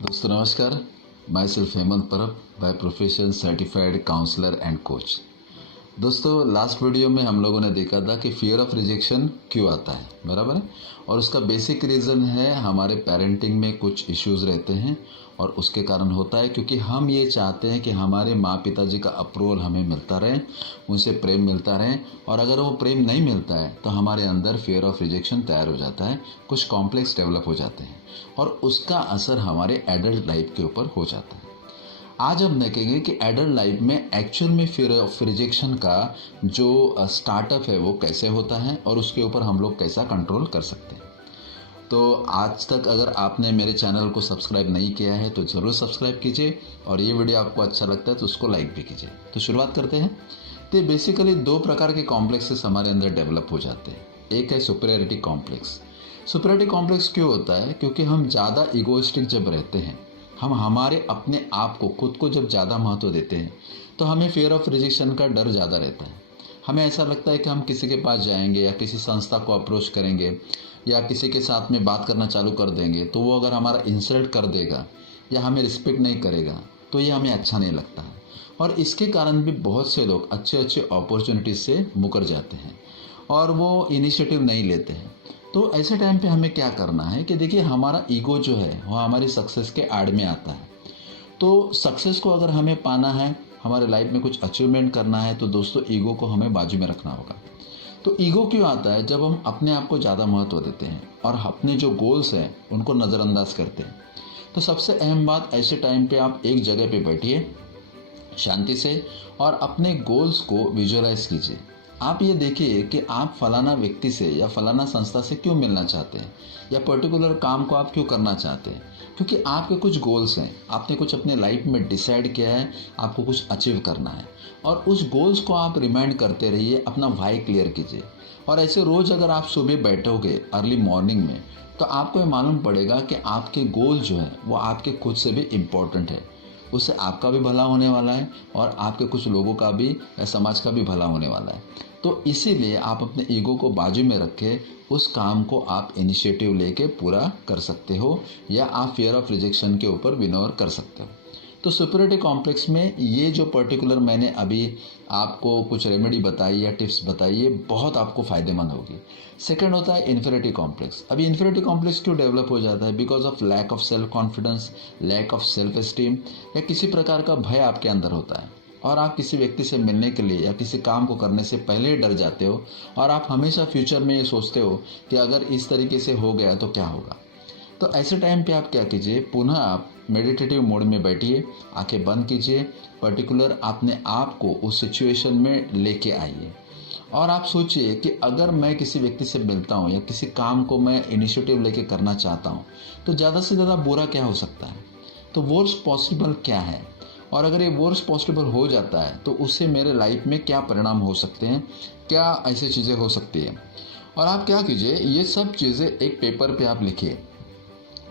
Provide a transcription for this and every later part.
दोस्तों नमस्कार। माई self Hemant Parab, by profession certified counsellor and coach. दोस्तों लास्ट वीडियो में हम लोगों ने देखा था कि फियर ऑफ रिजेक्शन क्यों आता है, बराबर है। और उसका बेसिक रीज़न है हमारे पेरेंटिंग में कुछ इश्यूज़ रहते हैं और उसके कारण होता है क्योंकि हम ये चाहते हैं कि हमारे माँ पिताजी का अप्रूवल हमें मिलता रहे, उनसे प्रेम मिलता रहे। और अगर वो प्रेम नहीं मिलता है तो हमारे अंदर फियर ऑफ रिजेक्शन तैयार हो जाता है, कुछ कॉम्प्लेक्स डेवलप हो जाते हैं और उसका असर हमारे एडल्ट लाइफ के ऊपर हो जाता है। आज हम देखेंगे कि एडल्ट लाइफ में एक्चुअल में फियर ऑफ रिजेक्शन का जो स्टार्टअप है वो कैसे होता है और उसके ऊपर हम लोग कैसा कंट्रोल कर सकते हैं। तो आज तक अगर आपने मेरे चैनल को सब्सक्राइब नहीं किया है तो ज़रूर सब्सक्राइब कीजिए और ये वीडियो आपको अच्छा लगता है तो उसको लाइक भी कीजिए। तो शुरुआत करते हैं। तो बेसिकली दो प्रकार के कॉम्प्लेक्सेस हमारे अंदर डेवलप हो जाते हैं। एक है सुपीरियरिटी कॉम्प्लेक्स। सुपीरियरिटी कॉम्प्लेक्स क्यों होता है? क्योंकि हम ज़्यादा इगोइस्टिक जब रहते हैं, हम हमारे अपने आप को खुद को जब ज़्यादा महत्व देते हैं तो हमें फियर ऑफ रिजेक्शन का डर ज़्यादा रहता है। हमें ऐसा लगता है कि हम किसी के पास जाएंगे या किसी संस्था को अप्रोच करेंगे या किसी के साथ में बात करना चालू कर देंगे तो वो अगर हमारा इंसल्ट कर देगा या हमें रिस्पेक्ट नहीं करेगा तो ये हमें अच्छा नहीं लगता है। और इसके कारण भी बहुत से लोग अच्छे अच्छे अपॉर्चुनिटीज से मुकर जाते हैं और वो इनिशिएटिव नहीं लेते हैं। तो ऐसे टाइम पे हमें क्या करना है कि देखिए हमारा ईगो जो है वो हमारी सक्सेस के आड़ में आता है। तो सक्सेस को अगर हमें पाना है, हमारे लाइफ में कुछ अचीवमेंट करना है तो दोस्तों ईगो को हमें बाजू में रखना होगा। तो ईगो क्यों आता है? जब हम अपने आप को ज़्यादा महत्व देते हैं और अपने जो गोल्स हैं उनको नज़रअंदाज करते हैं। तो सबसे अहम बात, ऐसे टाइम पे आप एक जगह पे बैठिए शांति से और अपने गोल्स को विजुअलाइज कीजिए। आप ये देखिए कि आप फलाना व्यक्ति से या फलाना संस्था से क्यों मिलना चाहते हैं या पर्टिकुलर काम को आप क्यों करना चाहते हैं। क्योंकि आपके कुछ गोल्स हैं, आपने कुछ अपने लाइफ में डिसाइड किया है, आपको कुछ अचीव करना है और उस गोल्स को आप रिमाइंड करते रहिए, अपना वाई क्लियर कीजिए। और ऐसे रोज़ अगर आप सुबह बैठोगे अर्ली मॉर्निंग में तो आपको ये मालूम पड़ेगा कि आपके गोल जो है वो आपके खुद से भी इम्पोर्टेंट है। उससे आपका भी भला होने वाला है और आपके कुछ लोगों का भी या समाज का भी भला होने वाला है। तो इसीलिए आप अपने ईगो को बाजू में रखें, उस काम को आप इनिशिएटिव लेके पूरा कर सकते हो या आप फियर ऑफ रिजेक्शन के ऊपर विनर कर सकते हो। तो सुपीरियरिटी कॉम्प्लेक्स में ये जो पर्टिकुलर मैंने अभी आपको कुछ रेमेडी बताई या टिप्स बताई, ये बहुत आपको फ़ायदेमंद होगी। सेकंड होता है इन्फीरियरिटी कॉम्प्लेक्स। अभी इन्फीरियरिटी कॉम्प्लेक्स क्यों डेवलप हो जाता है? Because of lack of self confidence, lack of self esteem या किसी प्रकार का भय आपके अंदर होता है और आप किसी व्यक्ति से मिलने के लिए या किसी काम को करने से पहले ही डर जाते हो और आप हमेशा फ्यूचर में ये सोचते हो कि अगर इस तरीके से हो गया तो क्या होगा। तो ऐसे टाइम पे आप क्या कीजिए, पुनः आप मेडिटेटिव मोड में बैठिए, आंखें बंद कीजिए, पर्टिकुलर अपने आप को उस सिचुएशन में लेके आइए और आप सोचिए कि अगर मैं किसी व्यक्ति से मिलता हूँ या किसी काम को मैं इनिशिएटिव लेके करना चाहता हूँ तो ज़्यादा से ज़्यादा बुरा क्या हो सकता है, तो वर्स्ट पॉसिबल क्या है और अगर ये वर्स्ट पॉसिबल हो जाता है तो उससे मेरे लाइफ में क्या परिणाम हो सकते हैं, क्या ऐसी चीज़ें हो सकती है। और आप क्या कीजिए, ये सब चीज़ें एक पेपर पे आप लिखिए,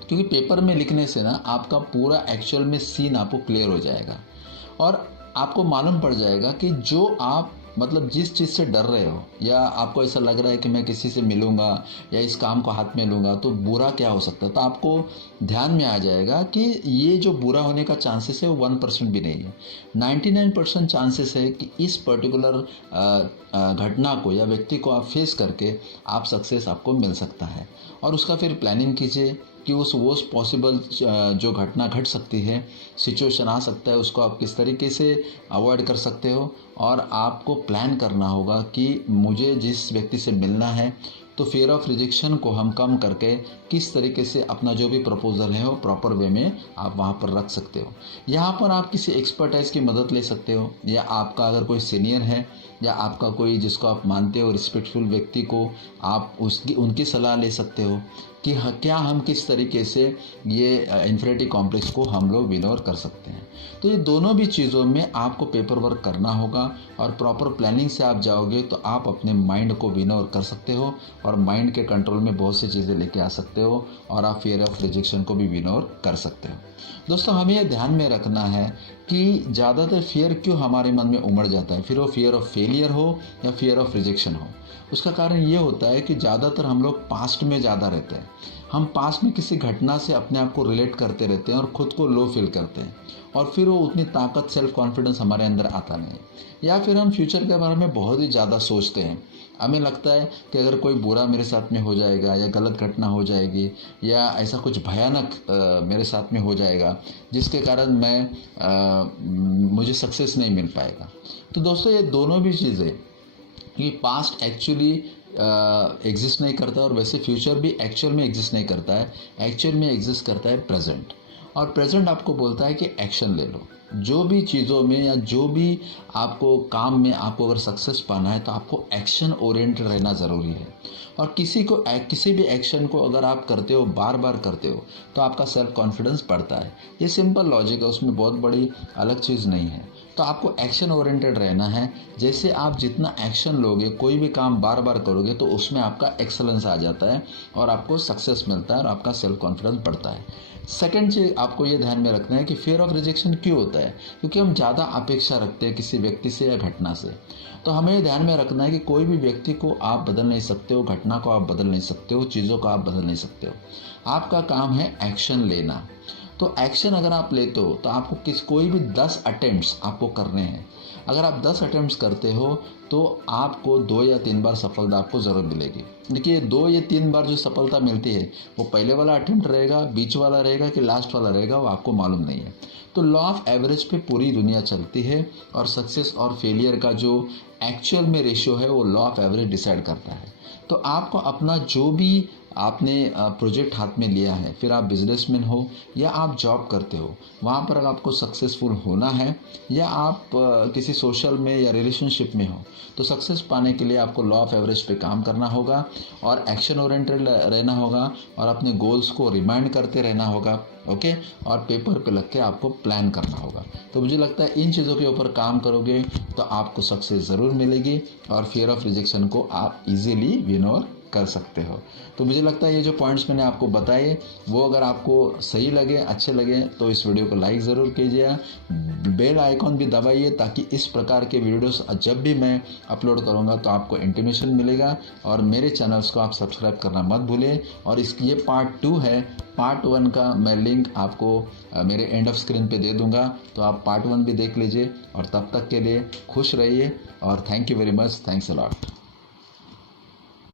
क्योंकि पेपर में लिखने से ना आपका पूरा एक्चुअल में सीन आपको क्लियर हो जाएगा और आपको मालूम पड़ जाएगा कि जो आप मतलब जिस चीज़ से डर रहे हो या आपको ऐसा लग रहा है कि मैं किसी से मिलूँगा या इस काम को हाथ में लूँगा तो बुरा क्या हो सकता है, तो आपको ध्यान में आ जाएगा कि ये जो बुरा होने का चांसेस है वो 1% भी नहीं है। 99% चांसेस है कि इस पर्टिकुलर घटना को या व्यक्ति को आप फेस करके आप सक्सेस आपको मिल सकता है। और उसका फिर प्लानिंग कीजिए कि उस वर्स्ट पॉसिबल जो घटना घट सकती है, सिचुएशन आ सकता है, उसको आप किस तरीके से अवॉइड कर सकते हो। और आपको प्लान करना होगा कि मुझे जिस व्यक्ति से मिलना है तो फियर ऑफ रिजेक्शन को हम कम करके किस तरीके से अपना जो भी प्रपोजल है वो प्रॉपर वे में आप वहाँ पर रख सकते हो। यहाँ पर आप किसी एक्सपर्टाइज की मदद ले सकते हो या आपका अगर कोई सीनियर है या आपका कोई जिसको आप मानते हो रिस्पेक्टफुल व्यक्ति को आप उनकी सलाह ले सकते हो कि क्या हम किस तरीके से ये इन्फीरियरिटी कॉम्प्लेक्स को हम लोग विनर कर सकते हैं। तो ये दोनों भी चीज़ों में आपको पेपर वर्क करना होगा और प्रॉपर प्लानिंग से आप जाओगे तो आप अपने माइंड को विनर कर सकते हो और माइंड के कंट्रोल में बहुत सी चीज़ें लेके आ सकते हो और आप फियर ऑफ रिजेक्शन को भी विनर कर सकते हो। दोस्तों हमें यह ध्यान में रखना है कि ज़्यादातर फियर क्यों हमारे मन में उमड़ जाता है, फिर वो फियर ऑफ फेलियर हो या फियर ऑफ रिजेक्शन हो। उसका कारण ये होता है कि ज़्यादातर हम लोग पास्ट में ज़्यादा रहते हैं। हम पास्ट में किसी घटना से अपने आप को रिलेट करते रहते हैं और ख़ुद को लो फील करते हैं, और फिर वो उतनी ताकत, सेल्फ कॉन्फिडेंस हमारे अंदर आता नहीं है। या फिर हम फ्यूचर के बारे में बहुत ही ज़्यादा सोचते हैं। हमें लगता है कि अगर कोई बुरा मेरे साथ में हो जाएगा, या गलत घटना हो जाएगी, या ऐसा कुछ भयानक मेरे साथ में हो जाएगा जिसके कारण मुझे सक्सेस नहीं मिल पाएगा। तो दोस्तों, ये दोनों भी चीज़ें, कि पास्ट एक्चुअली एग्जिस्ट नहीं करता, और वैसे फ्यूचर भी एक्चुअल में एग्जिस्ट नहीं करता है। एक्चुअल में एग्जिस्ट करता है प्रेजेंट, और प्रेजेंट आपको बोलता है कि एक्शन ले लो। जो भी चीज़ों में या जो भी आपको काम में आपको अगर सक्सेस पाना है तो आपको एक्शन ओरिएंटेड रहना ज़रूरी है। और किसी भी एक्शन को अगर आप करते हो, बार बार करते हो, तो आपका सेल्फ कॉन्फिडेंस बढ़ता है। ये सिंपल लॉजिक है, उसमें बहुत बड़ी अलग चीज़ नहीं है। तो आपको एक्शन ओरिएंटेड रहना है। जैसे आप जितना एक्शन लोगे, कोई भी काम बार बार करोगे, तो उसमें आपका एक्सेलेंस आ जाता है और आपको सक्सेस मिलता है और आपका सेल्फ कॉन्फिडेंस बढ़ता है। सेकंड चीज़ आपको ये ध्यान में रखना है कि फियर ऑफ रिजेक्शन क्यों होता है, क्योंकि हम ज़्यादा अपेक्षा रखते हैं किसी व्यक्ति से या घटना से। तो हमें ये ध्यान में रखना है कि कोई भी व्यक्ति को आप बदल नहीं सकते हो, घटना को आप बदल नहीं सकते हो, चीज़ों को आप बदल नहीं सकते हो। आपका काम है एक्शन लेना। तो एक्शन अगर आप लेते हो तो आपको कोई भी 10 अटेम्प्ट्स आपको करने हैं। अगर आप 10 अटेम्प्ट्स करते हो तो आपको 2 या 3 बार सफलता आपको ज़रूर मिलेगी। देखिए, 2 या 3 बार जो सफलता मिलती है वो पहले वाला अटेम्प्ट रहेगा, बीच वाला रहेगा कि लास्ट वाला रहेगा, वो आपको मालूम नहीं है। तो लॉ ऑफ एवरेज पे पूरी दुनिया चलती है, और सक्सेस और फेलियर का जो एक्चुअल में रेशियो है वो लॉ ऑफ एवरेज डिसाइड करता है। तो आपको अपना जो भी आपने प्रोजेक्ट हाथ में लिया है, फिर आप बिजनेसमैन हो या आप जॉब करते हो, वहाँ पर अगर आपको सक्सेसफुल होना है, या आप किसी सोशल में या रिलेशनशिप में हो, तो सक्सेस पाने के लिए आपको लॉ ऑफ एवरेज पे काम करना होगा, और एक्शन ओरिएंटेड रहना होगा, और अपने गोल्स को रिमाइंड करते रहना होगा। ओके, और पेपर पे लग के आपको प्लान करना होगा। तो मुझे लगता है इन चीज़ों के ऊपर काम करोगे तो आपको सक्सेस ज़रूर मिलेगी, और फियर ऑफ रिजेक्शन को आप इजीली विन ओवर कर सकते हो। तो मुझे लगता है ये जो पॉइंट्स मैंने आपको बताए, वो अगर आपको सही लगे, अच्छे लगे, तो इस वीडियो को लाइक ज़रूर कीजिए, बेल आइकॉन भी दबाइए, ताकि इस प्रकार के वीडियोस जब भी मैं अपलोड करूँगा तो आपको इंटीमेशन मिलेगा। और मेरे चैनल्स को आप सब्सक्राइब करना मत भूलें। और इसकी ये पार्ट 2 है। पार्ट 1 का मैं लिंक आपको मेरे एंड ऑफ स्क्रीन पे दे दूंगा, तो आप पार्ट 1 भी देख लीजिए। और तब तक के लिए खुश रहिए, और thank you very much. Thanks a lot.